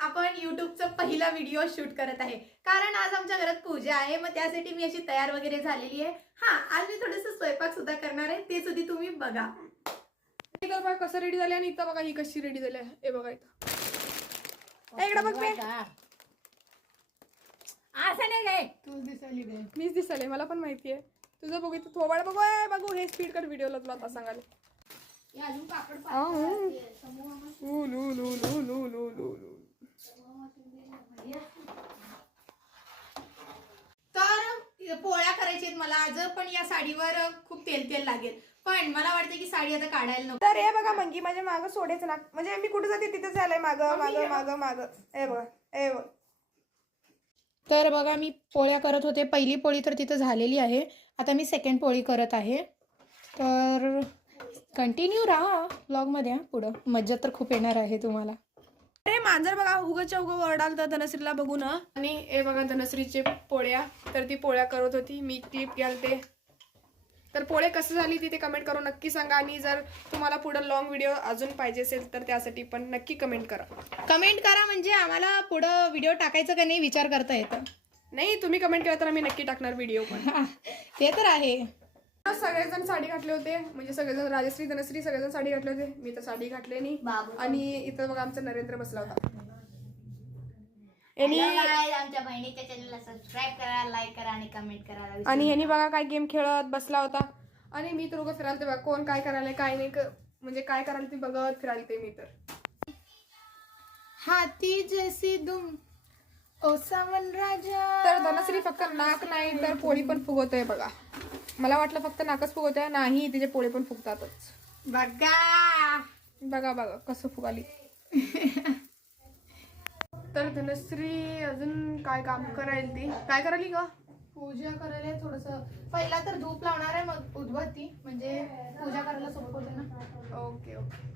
आपण युट्यूबचा पहिला video shoot करत आहे, कारण आज आमच्या घरात पूजा आहे। मग त्यासाठी मी अशी तयार वगैरे झालेली आहे। हा, आज मी थोडंसं स्वयंपाक सुद्धा करणार आहे, ते सुद्धा तुम्ही बघा। इथं बघा कसं रेडी झाले आणि इथं बघा ही कशी रेडी झाली आहे। हे बघा इथं इकडे बघ बे, असं नाही काय तूच दिसायली रे, मीच दिसायले, मला पण माहिती आहे। तुझं बघू इथं थोबाड बघू, बघू हे स्पीड कर व्हिडिओला तुला आता सांगाले। अजून पापड तर पोळ्या करायचे मला आज, पण या साडीवर खूप तेल लागेल, पण मला वाटतं की साडी आता काढायला नको। तर हे बघा मंगी माझ्या मागं सोडायचं ना, म्हणजे मी कुठे जाते तिथेच आलंय मागं मागं मागं मागं। हे बघा हे बघ। तर बघा मी पोळ्या करत होते, पहिली पोळी तर तिथं झालेली आहे, आता मी सेकंड पोळी करत आहे। तर कंटिन्यू राहा व्लॉगमध्ये, पुढं मज्जा तर खूप येणार आहे तुम्हाला। अरे मांजर बघा उगच्या उगं वरडाल तर धनश्रीला बघू ना। आणि हे बघा धनश्रीचे पोळ्या, तर ती पोळ्या करत होती, मी क्लिप घालते। तर पोळे कसे झाली तिथे कमेंट करून नक्की सांगा, आणि जर तुम्हाला पुढे लॉंग व्हिडिओ अजून पाहिजे असेल तर त्यासाठी पण नक्की कमेंट करा। कमेंट करा, म्हणजे आम्हाला पुढं व्हिडिओ टाकायचं का नाही विचार करता येतं। नाही, तुम्ही कमेंट केला तर आम्ही नक्की टाकणार व्हिडिओ पण। ते तर आहे। सगळेजण साडी घातले होते, म्हणजे सगळेजण राजश्री धनश्री सगळेजण साडी घातले होते, मी तर साडी घातले नाही। आणि इथं बघा आमचा नरेंद्र बसला होता। आमच्या बहिणीच्या चॅनलला सबस्क्राइब करा, लाईक करा आणि कमेंट करा। आणि ह्यानी बघा काय गेम खेळत बसला होता, आणि मी तर उगा फिरायला बघा कोण काय करायला काय नाही, म्हणजे काय करायला ती बघत फिरायला ते मी तर। हाती जैसी दुम ओ सावन राजा। तर धनश्री फक्त नाक नाही तर पोळी पण फुगवतोय बघा। मला वाटलं फक्त नाकच फुगवतोय, नाही तिचे पोळे पण फुगतातच। बघा बघा बघा कसं फुगाली। तर धनश्री अजून काय काम करायला, ती काय करायली ग? पूजा करायला थोडस, पहिला तर धूप लावणार आहे, मग उदबत्ती, म्हणजे पूजा करायला सोपं होते ना। Okay okay.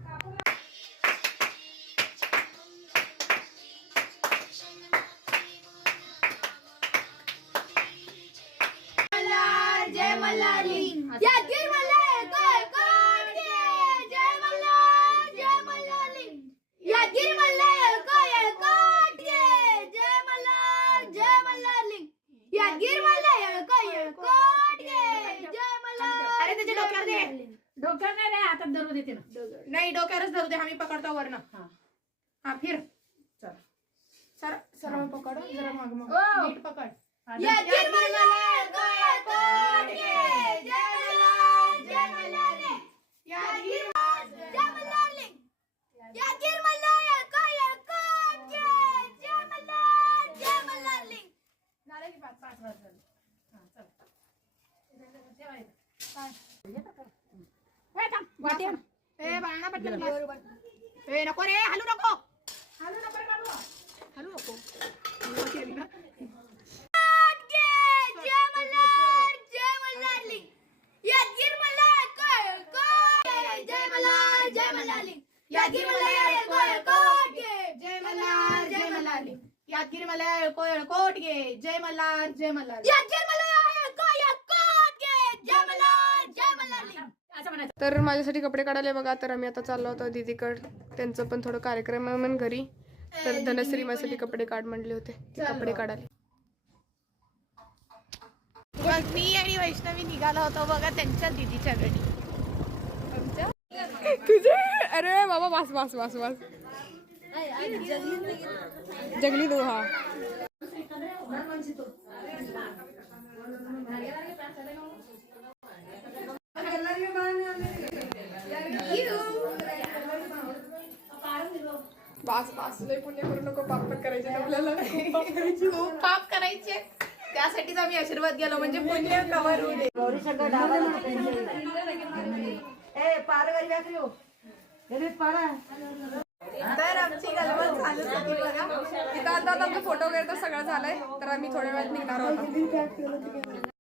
जय मल्हारी, यादगीर मल्हार कोयकोट के, जय मल्हार जय मल्हारी, यादगीर मल्हार कोयकोट के, जय मल्हार जय मल्हारी, यादगीर मल्हार कोयकोट के, जय मल्हार। अरे त्याच्या डोक्यावर दे, डोक्यावर नाही रे, हातात धरू देते ना। नाही डोक्यावरच धरू दे, आम्ही पकडतो वरनं। हा फिर, चल सर सरळ पकड, जरा माग माग नीट पकड। यादगीर मल्हार कोयकोट के, जय मल्हार जय मल्हारी, यादगीर जय मल्हारी, यादगीर मल्हार कोयकोट के, जय मल्हार जय मल्हारी। झालं की पाच वाजले। हा चल, ए बाळा पटकन ए नको रे, हलू नको, हलू नको रे बाबू, हलू नको। जय मल्हार जय मल्हारी, यादगीर मल्हार कोयकोट के, जय मल्हार जय मल्हारी, यादगीर मल्हार कोयकोट के, जय मल्हार जय मल्हारी, यादगीर मल्हार कोयकोट के, जय मल्हार जय मल्हारी, यादगीर मल्हार कोयकोट के, जय मल्हार जय मल्हारी। असं म्हणायचं। तर माझ्यासाठी कपडे काढायला बघा, तर आम्ही आता चाललो होतो दीदीकड, त्यांचं पण थोडं कार्यक्रम आहे म्हणून घरी। तर धनश्री माझ्यासाठी कपडे काढ म्हणले होते, ते कपडे काढाले। मग मी आणि वैष्णवी निघालो होतो बघा त्यांच्या दीदीच्या घरी। तुझे अरे बाबा वास वास वास वास जगली दो। हा वास वास लय पुण्य करू नको, पाप पण करायचे आपल्याला, खूप पाप करायचे, त्यासाठीच आम्ही आशीर्वाद गेलो, म्हणजे पुण्य कव्हर होऊ दे। तर आमची गलबत चालूच होती बघा। इथं आता आमचा फोटो वगैरे तर सगळं झालंय, तर आम्ही थोड्या वेळात निघणार आहोत।